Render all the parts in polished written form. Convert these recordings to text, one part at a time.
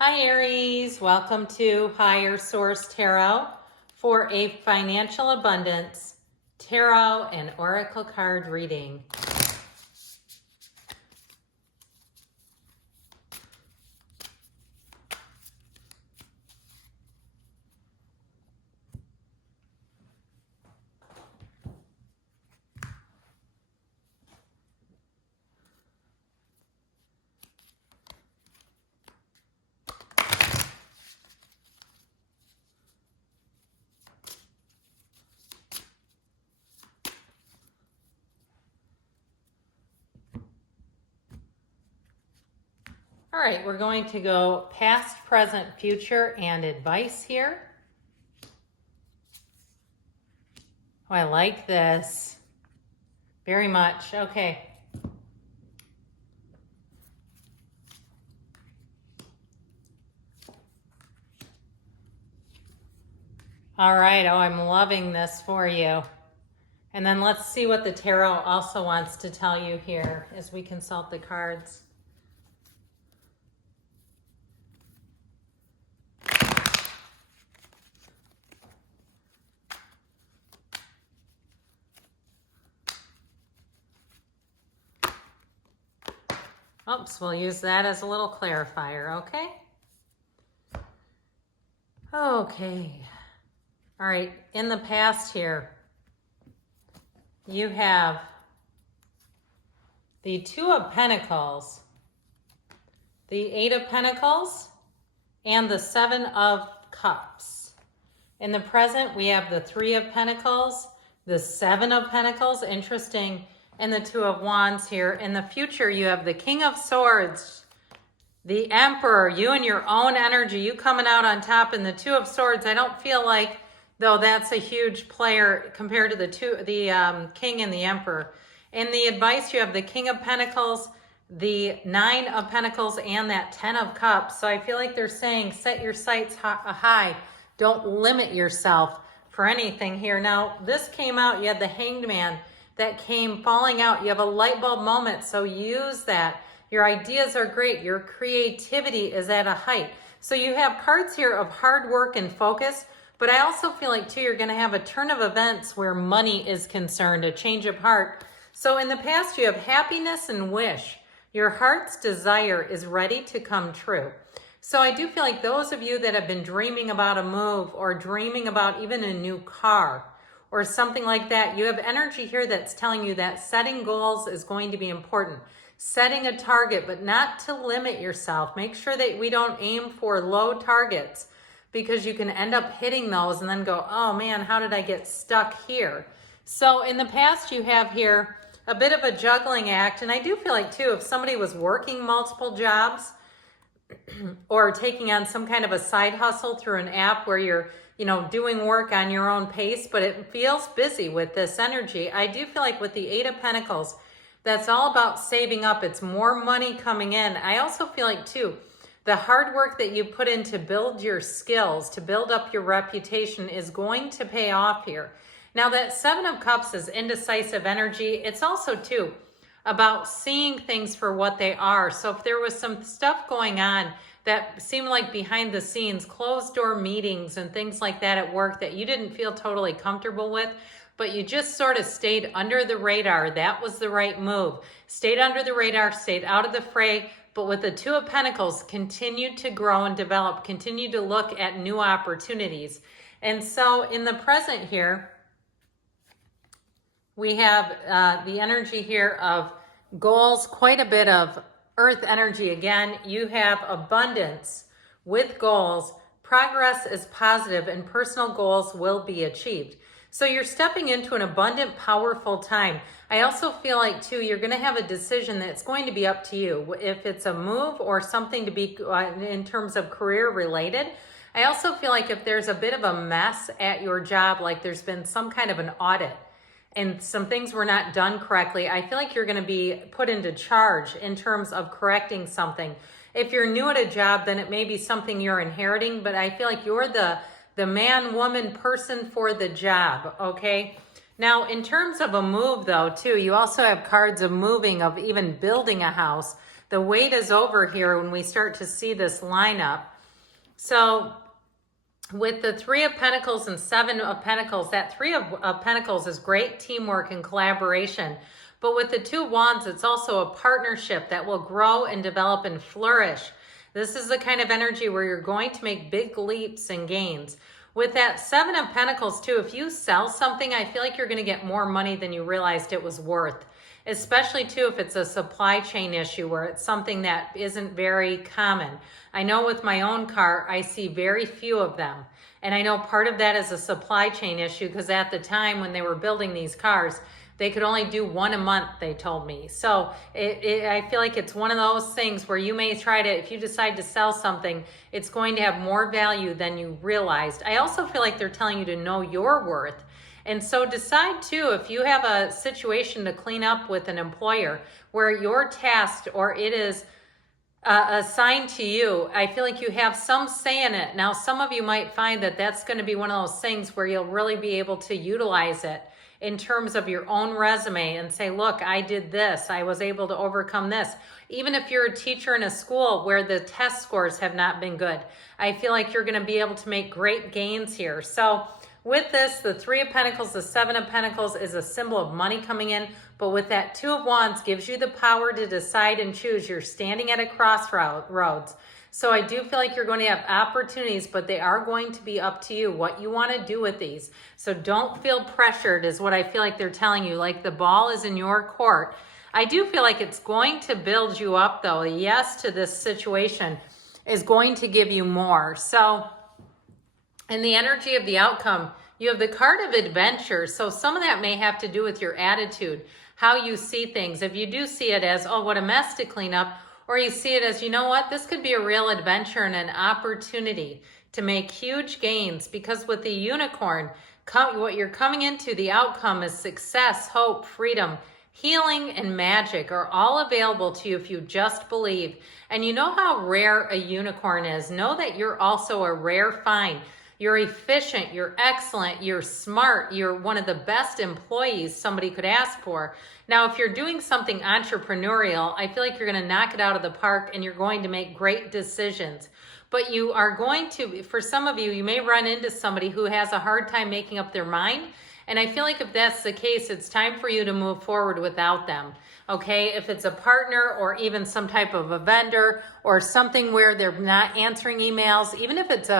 Hi Aries, welcome to Higher Source Tarot for a financial abundance tarot and oracle card reading. All right, we're going to go past, present, future, and advice here. Oh, I like this very much. Okay. All right, oh, I'm loving this for you. And then let's see what the tarot also wants to tell you here as we consult the cards. Oops, we'll use that as a little clarifier, okay? Okay. All right, in the past here, you have the Two of Pentacles, the Eight of Pentacles, and the Seven of Cups. In the present, we have the Three of Pentacles, the Seven of Pentacles, interesting, and the Two of Wands here. In the future, you have the King of Swords, the Emperor, you and your own energy, you coming out on top. In the Two of Swords, I don't feel like, though, that's a huge player compared to the King and the Emperor. In the advice, you have the King of Pentacles, the Nine of Pentacles, and that Ten of Cups. So I feel like they're saying, set your sights high. Don't limit yourself for anything here. Now, this came out, you had the Hanged Man that came falling out. You have a light bulb moment, so use that. Your ideas are great. Your creativity is at a height. So you have cards here of hard work and focus, but I also feel like, too, you're going to have a turn of events where money is concerned, a change of heart. So in the past, you have happiness and wish. Your heart's desire is ready to come true. So I do feel like those of you that have been dreaming about a move or dreaming about even a new car or something like that, you have energy here that's telling you that setting goals is going to be important. Setting a target, but not to limit yourself. Make sure that we don't aim for low targets because you can end up hitting those and then go, oh man, how did I get stuck here? So in the past, you have here a bit of a juggling act. And I do feel like, too, if somebody was working multiple jobs or taking on some kind of a side hustle through an app where you're doing work on your own pace, but it feels busy with this energy. I do feel like with the Eight of Pentacles, that's all about saving up. It's more money coming in. I also feel like, too, the hard work that you put in to build your skills, to build up your reputation is going to pay off here. Now, that Seven of Cups is indecisive energy. It's also, too, about seeing things for what they are. So if there was some stuff going on that seemed like behind the scenes, closed door meetings and things like that at work that you didn't feel totally comfortable with, but you just sort of stayed under the radar, that was the right move. Stayed under the radar, stayed out of the fray, but with the Two of Pentacles, continue to grow and develop, continue to look at new opportunities. And so in the present here, we have the energy here of goals, quite a bit of earth energy. Again, you have abundance with goals. Progress is positive and personal goals will be achieved. So you're stepping into an abundant, powerful time. I also feel like, too, you're going to have a decision that's going to be up to you. If it's a move or something to be in terms of career related. I also feel like if there's a bit of a mess at your job, like there's been some kind of an audit and some things were not done correctly, I feel like you're going to be put into charge in terms of correcting something. If you're new at a job, then it may be something you're inheriting, but I feel like you're the man, woman, person for the job, okay? Now, in terms of a move, though, too, you also have cards of moving, of even building a house. The wait is over here when we start to see this lineup. So with the Three of Pentacles and Seven of Pentacles, that Three of Pentacles is great teamwork and collaboration. But with the Two of Wands, it's also a partnership that will grow and develop and flourish. This is the kind of energy where you're going to make big leaps and gains. With that Seven of Pentacles too, if you sell something, I feel like you're going to get more money than you realized it was worth. Especially too if it's a supply chain issue where it's something that isn't very common. I know with my own car, I see very few of them. And I know part of that is a supply chain issue because at the time when they were building these cars, they could only do one a month, they told me. So I feel like it's one of those things where you may try to, if you decide to sell something, it's going to have more value than you realized. I also feel like they're telling you to know your worth. And so decide too, if you have a situation to clean up with an employer where you're tasked or it is assigned to you, I feel like you have some say in it. Now, some of you might find that that's going to be one of those things where you'll really be able to utilize it in terms of your own resume and say, look, I did this. I was able to overcome this. Even if you're a teacher in a school where the test scores have not been good, I feel like you're going to be able to make great gains here. So with this, the Three of Pentacles, the Seven of Pentacles is a symbol of money coming in, but with that Two of Wands gives you the power to decide and choose. You're standing at a crossroads. So I do feel like you're going to have opportunities, but they are going to be up to you what you want to do with these. So don't feel pressured is what I feel like they're telling you, like the ball is in your court. I do feel like it's going to build you up though. A yes to this situation is going to give you more. So in the energy of the outcome, you have the card of adventure. So some of that may have to do with your attitude, how you see things. If you do see it as, oh, what a mess to clean up, or you see it as, you know what, this could be a real adventure and an opportunity to make huge gains. Because with the unicorn, what you're coming into, the outcome is success, hope, freedom, healing, and magic are all available to you if you just believe. And you know how rare a unicorn is. Know that you're also a rare find. You're efficient, you're excellent, you're smart, you're one of the best employees somebody could ask for. Now, if you're doing something entrepreneurial, I feel like you're going to knock it out of the park and you're going to make great decisions. But you are going to, for some of you, you may run into somebody who has a hard time making up their mind. And I feel like if that's the case, it's time for you to move forward without them. Okay, if it's a partner or even some type of a vendor or something where they're not answering emails, even if it's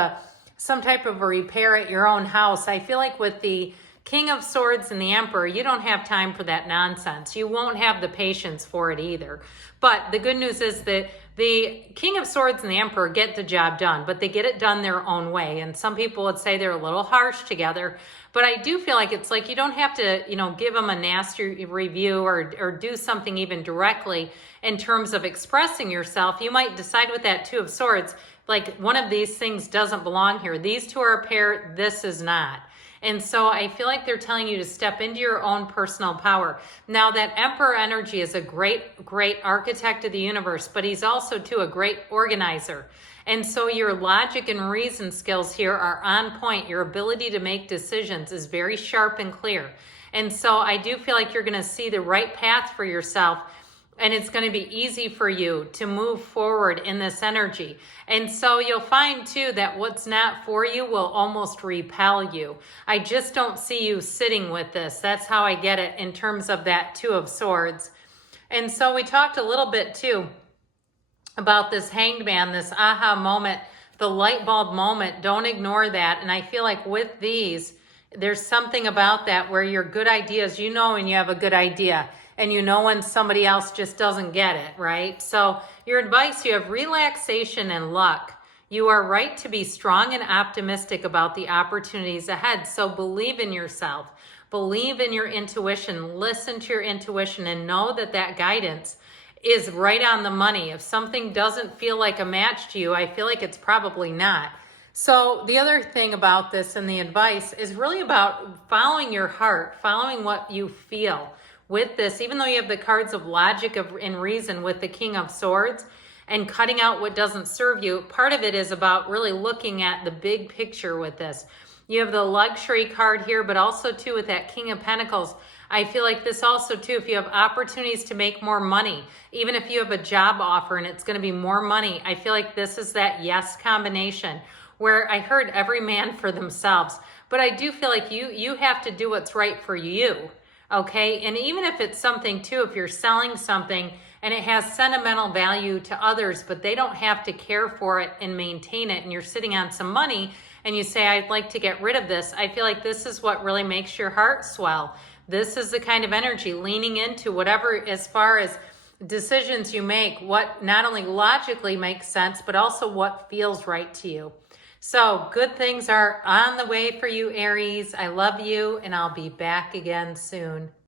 some type of a repair at your own house, I feel like with the King of Swords and the Emperor, you don't have time for that nonsense. You won't have the patience for it either. But the good news is that the King of Swords and the Emperor get the job done, but they get it done their own way. And some people would say they're a little harsh together. But I do feel like it's like you don't have to, give them a nasty review or do something even directly in terms of expressing yourself. You might decide with that Two of Swords, like one of these things doesn't belong here. These two are a pair, this is not. And so I feel like they're telling you to step into your own personal power. Now that Emperor energy is a great, great architect of the universe, but he's also too a great organizer. And so your logic and reason skills here are on point. Your ability to make decisions is very sharp and clear. And so I do feel like you're going to see the right path for yourself. And it's going to be easy for you to move forward in this energy. And so you'll find too that what's not for you will almost repel you. I just don't see you sitting with this. That's how I get it in terms of that Two of Swords. And so we talked a little bit too about this Hanged Man, this aha moment, the light bulb moment. Don't ignore that. And I feel like with these, there's something about that where your good ideas, when you have a good idea. And when somebody else just doesn't get it, right? So your advice, you have relaxation and luck. You are right to be strong and optimistic about the opportunities ahead. So believe in yourself. Believe in your intuition. Listen to your intuition and know that that guidance is right on the money. If something doesn't feel like a match to you, I feel like it's probably not. So the other thing about this and the advice is really about following your heart, following what you feel. With this, even though you have the cards of logic and reason with the King of Swords and cutting out what doesn't serve you, part of it is about really looking at the big picture with this. You have the luxury card here, but also too with that King of Pentacles. I feel like this also too, if you have opportunities to make more money, even if you have a job offer and it's going to be more money, I feel like this is that yes combination where I heard every man for themselves. But I do feel like you have to do what's right for you. Okay. And even if it's something too, if you're selling something and it has sentimental value to others, but they don't have to care for it and maintain it, and you're sitting on some money and you say, I'd like to get rid of this. I feel like this is what really makes your heart swell. This is the kind of energy leaning into whatever, as far as decisions you make, what not only logically makes sense, but also what feels right to you. So good things are on the way for you, Aries. I love you, and I'll be back again soon.